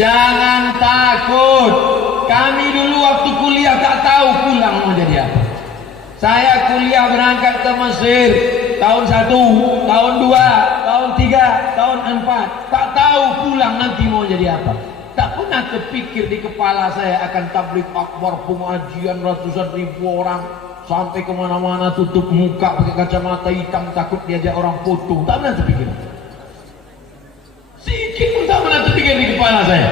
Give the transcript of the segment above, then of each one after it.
Jangan takut. Kami dulu waktu kuliah tak tahu pulang mau jadi apa. Saya kuliah berangkat ke Mesir tahun 1, tahun 2, tahun 3, tahun 4. Tak tahu pulang nanti mau jadi apa. Tak pernah kepikir di kepala saya akan tabligh akbar, pengajian ratusan ribu orang, sampai kemana-mana tutup muka pakai kacamata hitam takut diajak orang foto. Tak pernah terpikir. Sikit pun tak pernah terpikir di kepala saya.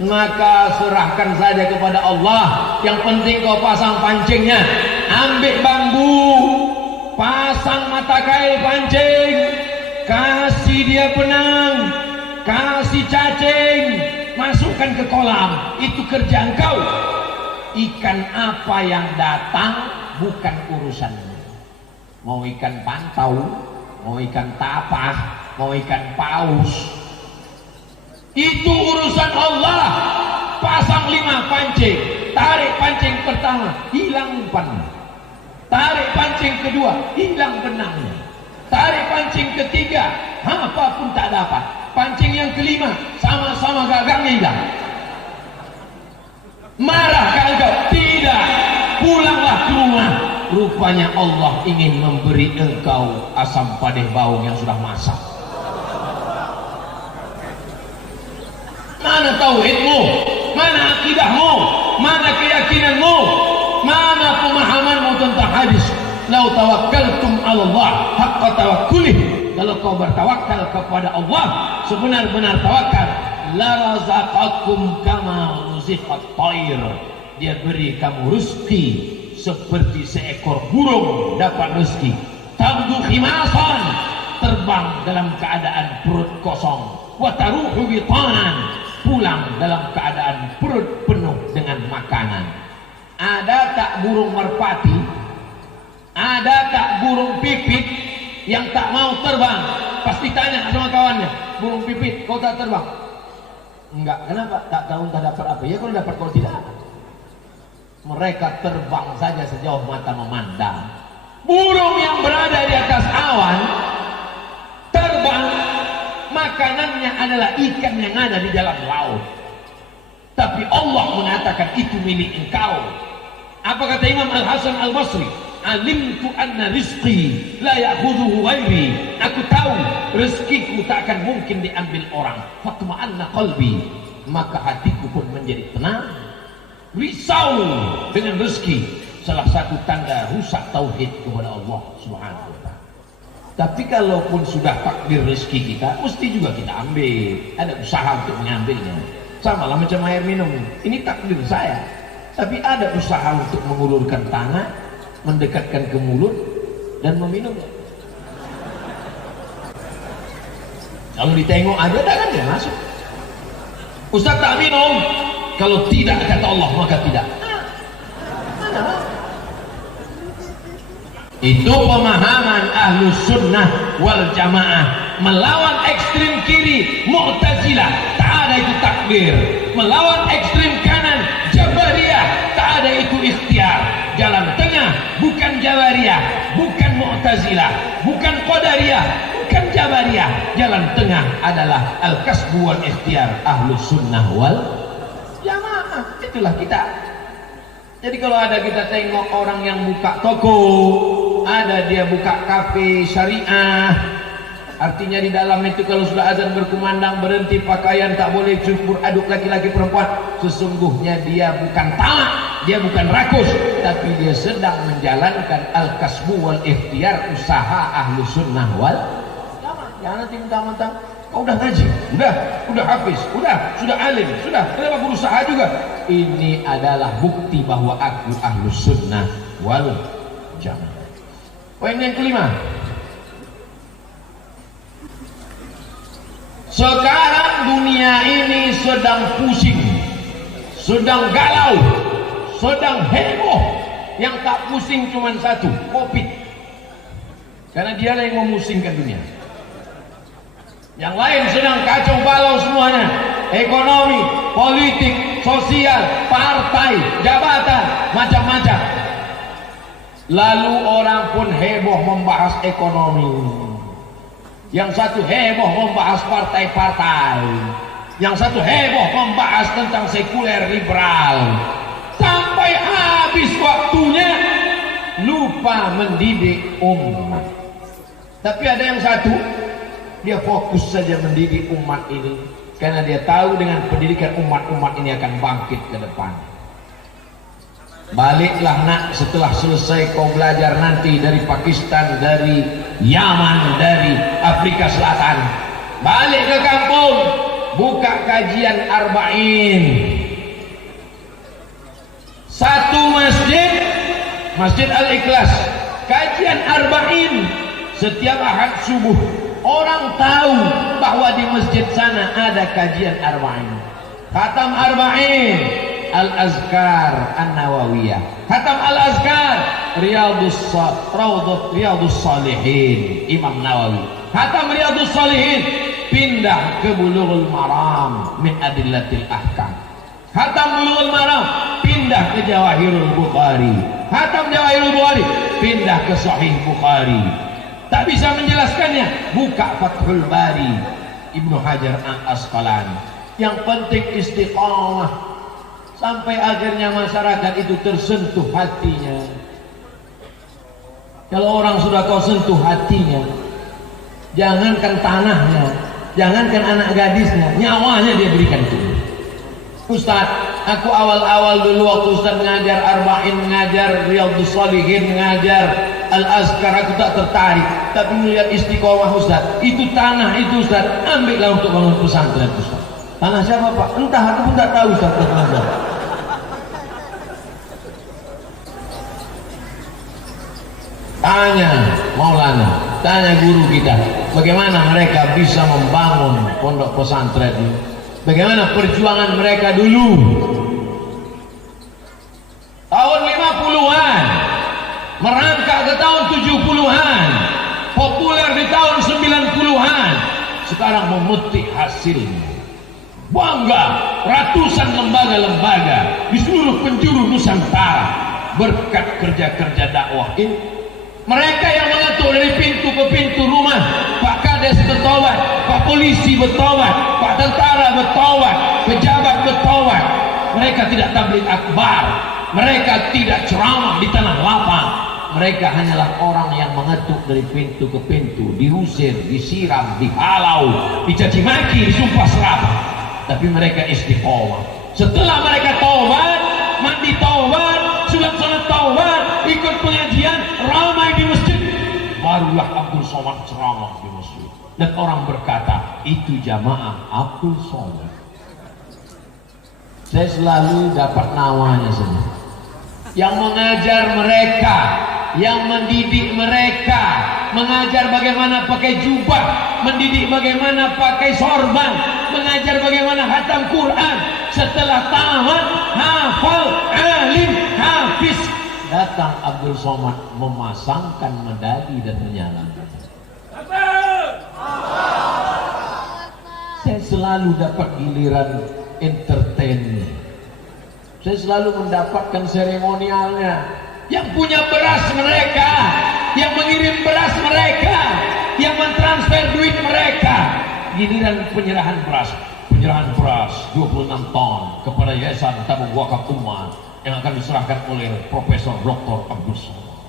Maka serahkan saja kepada Allah. Yang penting kau pasang pancingnya. Ambil bambu, pasang mata kail pancing, kasih dia benang, kasih cacing, masukkan ke kolam. Itu kerjaan kau. Ikan apa yang datang bukan urusanmu. Mau ikan pantau, mau ikan tapas, mau ikan paus, itu urusan Allah. Pasang 5 pancing, tarik pancing pertama, hilang umpannya. Tarik pancing kedua, hilang benangnya. Tarik pancing ketiga, apapun tak dapat. Pancing yang kelima, sama-sama gagangnya hilang. Marahkah engkau? Tidak. Pulanglah ke rumah. Rupanya Allah ingin memberi engkau asam padeh baung yang sudah masak. Mana tauhidmu? Mana akidahmu? Mana keyakinanmu? Mana pemahamanmu tentang hadis? Lau tawakkaltum 'ala Allah haqqa tawakkulih. Kalau kau bertawakal kepada Allah sebenar-benar tawakal, la razaqakum kama ruziqat thair. Dia beri kamu rezeki seperti seekor burung dapat rezeki. Tabdu khimasan, terbang dalam keadaan perut kosong. Wa taruhu bitanan, pulang dalam keadaan perut penuh dengan makanan. Ada tak burung merpati? Ada tak burung pipit yang tak mau terbang? Pasti tanya sama kawannya, burung pipit kau tak terbang? Enggak. Kenapa? Tak tahu tak dapat apa. Ya kalau dapat, kalau tidak. Mereka terbang saja sejauh mata memandang. Burung yang berada di atas awan terbang, makanannya adalah ikan yang ada di dalam laut. Tapi Allah mengatakan itu milik engkau. Apa kata Imam Al-Hasan Al-Basri? Alimtu anna rizqi la ya'khudhuhu ghairi. Aku tahu rezekiku tak akan mungkin diambil orang. Fatma'anna qalbi, maka hatiku pun menjadi tenang. Risau dengan rezeki, salah satu tanda rusak tauhid kepada Allah Subhanahu wa taala. Tapi kalaupun sudah takdir rezeki kita, mesti juga kita ambil. Ada usaha untuk mengambilnya. Sama lah macam air minum. Ini takdir saya, tapi ada usaha untuk mengulurkan tangan, mendekatkan ke mulut dan meminumnya. Kalau ditengok aja tak kan dia masuk. Ustaz tak minum. Kalau tidak kata Allah maka tidak. Itu pemahaman Ahlus Sunnah wal Jamaah. Melawan ekstrim kiri Mu'tazilah, tak ada itu takdir. Melawan ekstrim kanan Jabariyah, tak ada itu ikhtiar. Jalan tengah bukan Jabariyah, bukan Mu'tazilah, bukan Qadariyah, bukan Jabariyah. Jalan tengah adalah al-kasbu wal ikhtiar Ahlus Sunnah wal Jamaah. Itulah kita. Jadi kalau ada kita tengok orang yang buka toko, ada dia buka kafe syariah, artinya di dalam itu kalau sudah azan berkumandang berhenti pakaian, tak boleh campur aduk laki-laki perempuan, sesungguhnya dia bukan talak, dia bukan rakus, tapi dia sedang menjalankan al-kasbu wal ikhtiar, usaha Ahlu Sunnah wal Jamaah. Jangan nanti mentang-mentang kau udah ngaji, udah hafiz, sudah alim, kenapa berusaha juga? Ini adalah bukti bahwa aku Ahlus Sunnah wal Jamaah. Poin yang kelima, sekarang dunia ini sedang pusing, sedang galau, sedang heboh. Yang tak pusing cuma satu, Covid. Karena dia yang memusingkan dunia. Yang lain sedang kacau balau semuanya. Ekonomi, politik, sosial, partai, jabatan, macam-macam. Lalu orang pun heboh membahas ekonomi. Yang satu heboh membahas partai-partai. yang satu heboh membahas tentang sekuler liberal, sampai habis waktunya lupa mendidik umat. Tapi ada yang satu, dia fokus saja mendidik umat ini karena dia tahu dengan pendidikan umat ini akan bangkit ke depan. Baliklah nak, setelah selesai kau belajar nanti dari Pakistan, dari Yaman, dari Afrika Selatan, balik ke kampung, buka kajian arba'in. Satu masjid, Masjid Al-Ikhlas, kajian arba'in setiap Ahad subuh. Orang tahu bahwa di masjid sana ada kajian arba'in. Khatam arba'in, Al-Azkar An-Nawawiyah, khatam Al-Azkar Riyadus Salihin Imam Nawawi, khatam Riyadus Salihin pindah ke Bulughul Maram min Adillatil Ahkam, khatam Bulughul Maram pindah ke Jawahirul Bukhari, khatam Jawahirul Bukhari pindah ke Sahih Bukhari. Tak bisa menjelaskannya, buka Fathul Bari Ibnu Hajar Al-Asqalani. Yang penting istiqamah sampai akhirnya masyarakat itu tersentuh hatinya. Kalau orang sudah kau sentuh hatinya, jangankan tanahnya, jangankan anak gadisnya, nyawanya dia berikan itu. Ustaz, aku awal-awal dulu waktu Ustaz mengajar arba'in, mengajar Riyadhus Shalihin, mengajar Al-Azkar, aku tak tertarik. Tapi melihat istiqomah Ustaz, itu tanah itu Ustaz, ambillah untuk bangun pesantren Ustaz. Tanah siapa Pak? Entah, aku pun tak tahu Ustaz. Tanya Maulana, tanya guru kita, bagaimana mereka bisa membangun pondok pesantren ini, bagaimana perjuangan mereka dulu tahun 50-an, merangkak ke tahun 70-an, populer di tahun 90-an, sekarang memetik hasilnya. Bangga ratusan lembaga-lembaga di seluruh penjuru Nusantara berkat kerja-kerja dakwah ini. Mereka yang mengatur dari pintu ke pintu rumah, Pak Kades bertobat, Pak Polisi bertobat, Pak Tentara bertobat, pejabat bertobat. Mereka tidak tabligh akbar, mereka tidak ceramah di tanah lapang. Mereka hanyalah orang yang mengetuk dari pintu ke pintu, diusir, disiram, dihalau, dicaci maki, disumpah serapah. Tapi mereka istiqomah. Setelah mereka taubat, mandi taubat, sunat taubat, ikut pengajian, ramai di masjid, barulah Abdul Somad ceramah di masjid. Dan orang berkata, itu jamaah Abdul Somad. Saya selalu dapat namanya saja. Yang mengajar mereka, yang mendidik mereka, mengajar bagaimana pakai jubah, mendidik bagaimana pakai sorban, mengajar bagaimana khatam Quran. Setelah tamat, hafal, alim, hafiz, datang Abdul Somad memasangkan medali dan menyalakan. Saya selalu dapat giliran entertain. Saya selalu mendapatkan seremonialnya. Yang punya beras mereka, yang mengirim beras mereka, yang mentransfer duit mereka. Giliran penyerahan beras 26 ton kepada Yayasan Tabung Wakaf Umat yang akan diserahkan oleh Profesor Dr. Abdul Somad.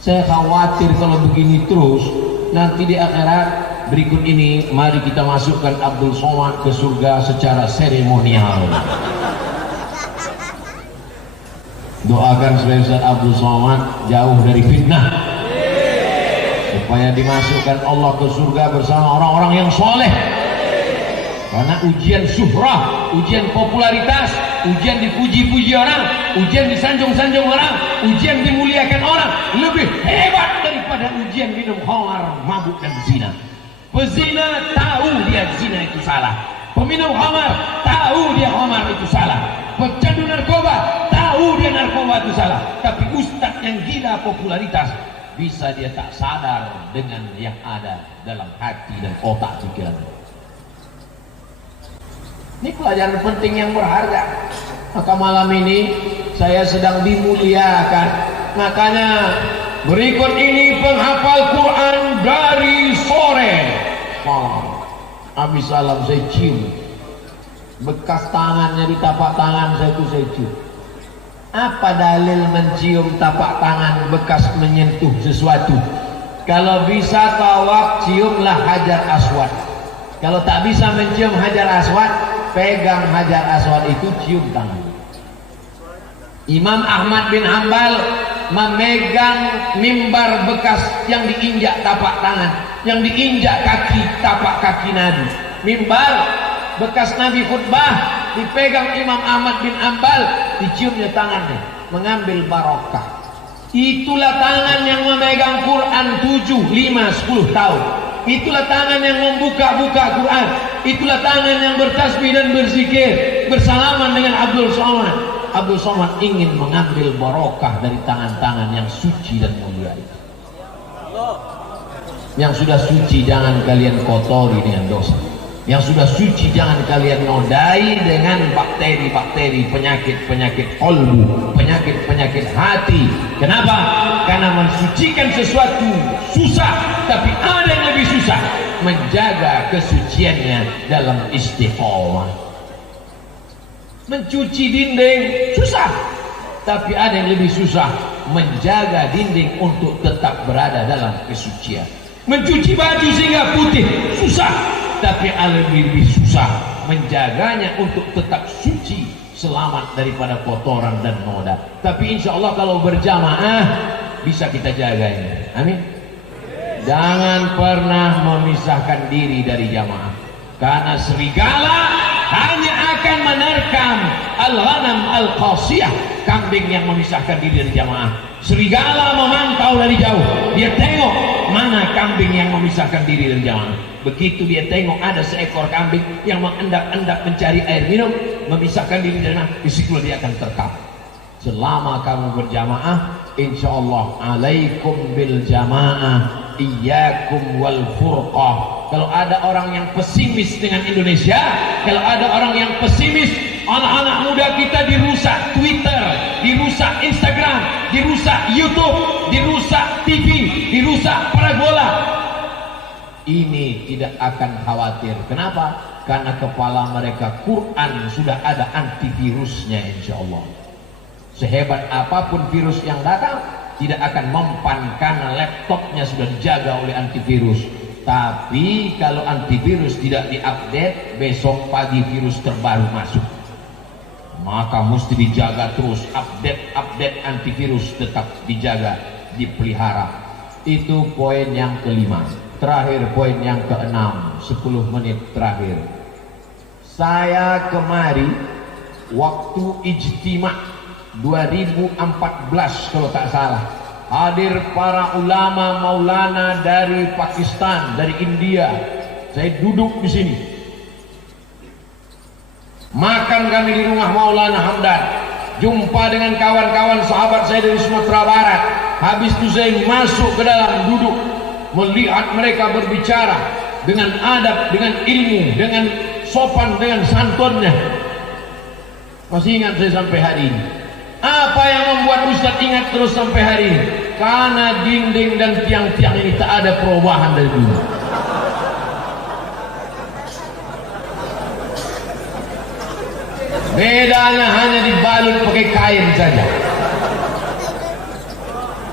Saya khawatir kalau begini terus, nanti di akhirat berikut ini mari kita masukkan Abdul Somad ke surga secara seremonial. Doakan supaya Ustaz Abdul Somad jauh dari fitnah, supaya dimasukkan Allah ke surga bersama orang-orang yang soleh. Karena ujian syuhrah, ujian popularitas, ujian dipuji-puji orang, ujian disanjung-sanjung orang, ujian dimuliakan orang lebih hebat daripada ujian minum khamar, mabuk dan zina. Pezina tahu dia zina itu salah, peminum khamar tahu dia khamar itu salah, pecandu narkoba tahu dia narkoba itu salah. Tapi ustaz yang gila popularitas, bisa dia tak sadar dengan yang ada dalam hati dan otak pikirannya. Ini pelajaran penting yang berharga. Maka malam ini saya sedang dimuliakan. Makanya berikut ini penghafal Quran dari sore malam. Habis salam saya cium bekas tangannya di tapak tangan saya itu, saya cium. Apa dalil mencium tapak tangan bekas menyentuh sesuatu? Kalau bisa tawaf, ciumlah hajar aswad. Kalau tak bisa mencium hajar aswad, pegang hajar aswad itu, cium tangan. Imam Ahmad bin Hanbal memegang mimbar bekas yang diinjak tapak tangan, yang diinjak kaki, tapak kaki Nabi. Mimbar bekas Nabi khutbah dipegang Imam Ahmad bin Hanbal, diciumnya tangannya, mengambil barokah. Itulah tangan yang memegang Quran 7, 5, 10 tahun. Itulah tangan yang membuka-buka Quran. Itulah tangan yang bertasbih dan berzikir bersalaman dengan Abdul Somad. Abdul Somad ingin mengambil barokah dari tangan-tangan yang suci dan mulia itu. Yang sudah suci jangan kalian kotori dengan dosa. Yang sudah suci jangan kalian nodai dengan bakteri-bakteri, penyakit-penyakit kolbu, penyakit-penyakit hati. Kenapa? Karena mensucikan sesuatu susah, tapi ada yang lebih susah, menjaga kesuciannya dalam istiqomah. Mencuci dinding susah, tapi ada yang lebih susah, menjaga dinding untuk tetap berada dalam kesucian. Mencuci baju sehingga putih susah, tapi lebih susah menjaganya untuk tetap suci, selamat daripada kotoran dan noda. Tapi insya Allah kalau berjamaah bisa kita jaga ini. Amin. Jangan pernah memisahkan diri dari jamaah, karena serigala hanya akan menerkam al-ghanam al-qasiyah, kambing yang memisahkan diri dari jamaah. Serigala memantau dari jauh, dia tengok mana kambing yang memisahkan diri dari jamaah. Begitu dia tengok ada seekor kambing yang mengendap-endap mencari air minum, memisahkan diri dari jamaah, disitulah dia akan terkam. Selama kamu berjamaah, insya Allah alaikum bil jamaah, iyyakum wal furqah. Kalau ada orang yang pesimis dengan Indonesia, kalau ada orang yang pesimis, anak-anak muda kita dirusak Twitter, dirusak Instagram, dirusak YouTube, dirusak TV, dirusak parabola. Ini tidak akan khawatir. Kenapa? Karena kepala mereka Quran sudah ada antivirusnya, insya Allah. Sehebat apapun virus yang datang, tidak akan mempan karena laptopnya sudah dijaga oleh antivirus. Tapi kalau antivirus tidak diupdate, besok pagi virus terbaru masuk. Maka mesti dijaga terus, update antivirus tetap dijaga, dipelihara. Itu poin yang kelima. Terakhir poin yang keenam, 10 menit terakhir. Saya kemari waktu ijtima' 2014 kalau tak salah. Hadir para ulama maulana dari Pakistan, dari India. Saya duduk di sini. Makan kami di rumah Maulana Hamdan. Jumpa dengan kawan-kawan sahabat saya dari Sumatera Barat. Habis itu saya masuk ke dalam, duduk, melihat mereka berbicara dengan adab, dengan ilmu, dengan sopan, dengan santunnya. Masih ingat saya sampai hari ini. Apa yang membuat Ustaz ingat terus sampai hari ini? Karena dinding dan tiang-tiang ini tak ada perubahan dari dulu. Bedanya hanya dibalut pakai kain saja.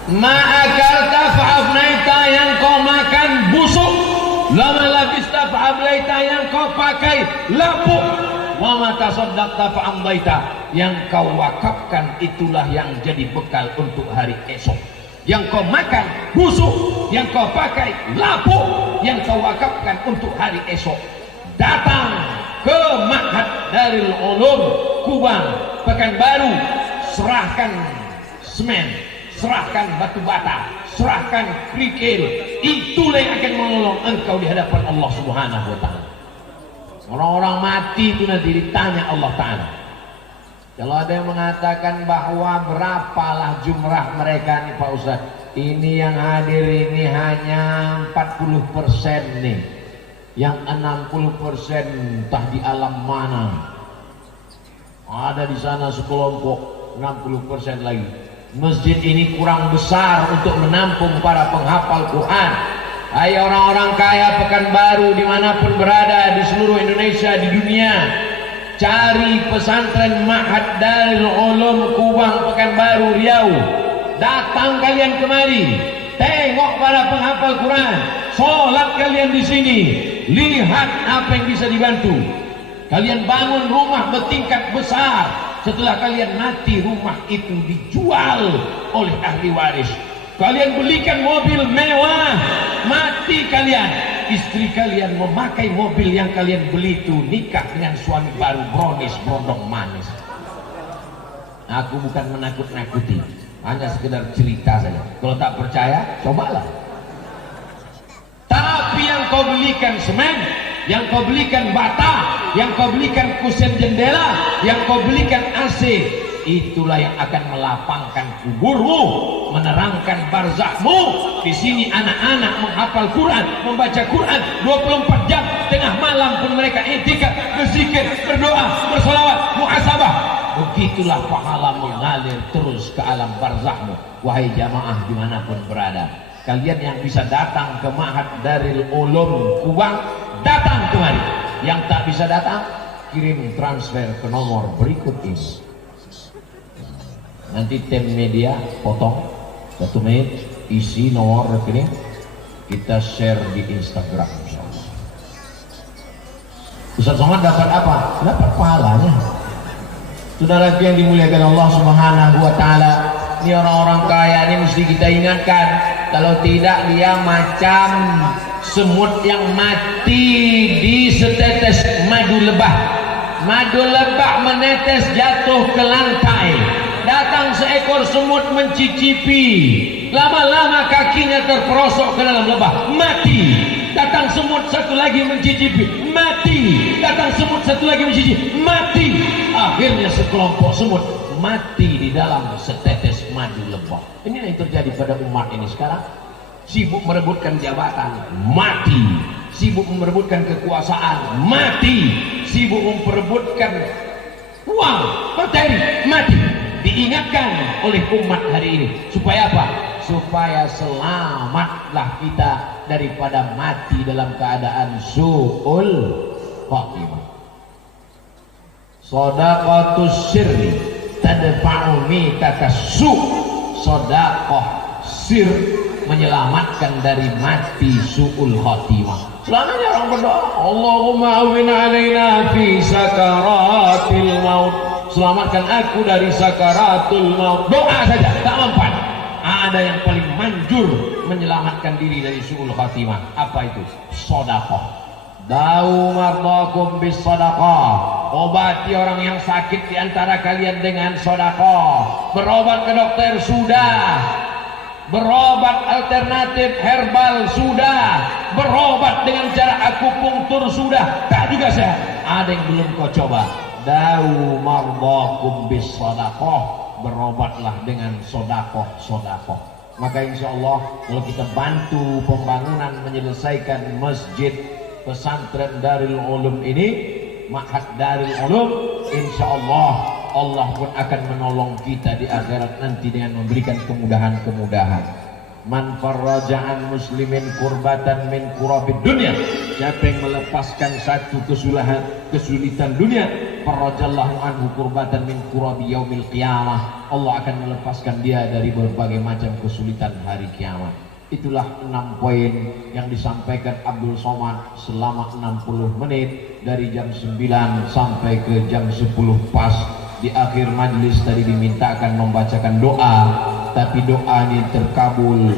Ma'akalta fa'afnaita, yang kau makan busuk. Lama labista fa'ablaita, yang kau pakai lapuk. Wa ma tasaddaqta fa'amdaita, yang kau wakafkan itulah yang jadi bekal untuk hari esok. Yang kau makan busuk, yang kau pakai lapuk, yang kau wakafkan untuk hari esok. Datang ke Ma'had Darul Ulum Kubang, Pekanbaru, serahkan semen, serahkan batu bata, serahkan kerikil. Itulah yang akan menolong engkau di hadapan Allah Subhanahu wa ta'ala. Orang-orang mati itu nanti ditanya Allah Ta'ala. Kalau ada yang mengatakan bahwa berapalah jumlah mereka nih Pak Ustaz, ini yang hadir ini hanya 40% nih, yang 60% entah di alam mana. Ada di sana sekelompok 60% lagi. Masjid ini kurang besar untuk menampung para penghafal Quran. Hai orang-orang kaya Pekanbaru dimanapun berada di seluruh Indonesia, di dunia, cari pesantren Ma'had Darul Ulum Kubang Pekanbaru Riau. Datang kalian kemari, tengok para penghafal Quran, sholat kalian di sini, lihat apa yang bisa dibantu. Kalian bangun rumah bertingkat besar, setelah kalian mati rumah itu dijual oleh ahli waris. Kalian belikan mobil mewah, mati kalian, istri kalian memakai mobil yang kalian beli itu, nikah dengan suami baru bronis brondong manis. Aku bukan menakut-nakuti, hanya sekedar cerita saja. Kalau tak percaya, cobalah. Tapi yang kau belikan semen, yang kau belikan bata, yang kau belikan kusen jendela, yang kau belikan AC, itulah yang akan melapangkan kuburmu, menerangkan barzahmu. Di sini anak-anak menghafal Quran, membaca Quran 24 jam, tengah malam pun mereka i'tikaf, berzikir, berdoa, bersolawat, muhasabah. Begitulah pahala mengalir terus ke alam barzahmu. Wahai jamaah dimanapun berada, kalian yang bisa datang ke Ma'had Darul Ulum Kubang, datang kemari. Yang tak bisa datang, kirim transfer ke nomor berikut ini. Nanti tim media potong 1 menit, isi nomor rekening, kita share di Instagram, insyaallah. Ustaz Somad dapat apa? Dapat pahalanya. Saudara yang dimuliakan Allah Subhanahu wa taala, ini orang-orang kaya ini mesti kita ingatkan, kalau tidak dia macam semut yang mati di setetes madu lebah. Madu lebah menetes jatuh ke lantai. Datang seekor semut mencicipi, lama-lama kakinya terperosok ke dalam lebah, mati. Datang semut satu lagi mencicipi, mati. Datang semut satu lagi mencicipi, mati. Akhirnya sekelompok semut mati di dalam setetes madu lebah. Ini yang terjadi pada umat ini sekarang. Sibuk merebutkan jabatan, mati. Sibuk merebutkan kekuasaan, mati. Sibuk memperebutkan uang, materi, mati. Diingatkan oleh umat hari ini supaya apa? Supaya selamatlah kita daripada mati dalam keadaan su'ul khatimah. Shadaqatus sirri tadfa'u mitatas su'. Sedekah sir menyelamatkan dari mati su'ul khatimah. Selamanya orang berdoa, Allahumma awin alaina fi sakaratil maut. Selamatkan aku dari sakaratul maut. Doa saja tak mempan. Ada yang paling manjur menyelamatkan diri dari su'ul khatimah. Apa itu? Sedekah. Da'u mardakum bis sedekah. Obati orang yang sakit di antara kalian dengan sedekah. Berobat ke dokter sudah. Berobat alternatif herbal sudah. Berobat dengan cara akupunktur sudah, tak juga sehat. Ada yang belum kau coba. Da'u mardakum bis sedekah. Berobatlah dengan sedekah. Maka insya Allah kalau kita bantu pembangunan menyelesaikan masjid pesantren Darul Ulum ini, Ma'had Darul Ulum, insya Allah Allah pun akan menolong kita di akhirat nanti dengan memberikan kemudahan-kemudahan. Man farraja'an muslimin kurbatan min kurabid dunia. Siapa yang melepaskan satu kesulitan dunia, farrajallahu anhu kurbatan min kurabi yaumil qiyamah. Allah akan melepaskan dia dari berbagai macam kesulitan hari kiamat. Itulah 6 poin yang disampaikan Abdul Somad selama 60 menit dari jam 9 sampai ke jam 10 pas. Di akhir majlis tadi dimintakan membacakan doa, tapi doa ini terkabul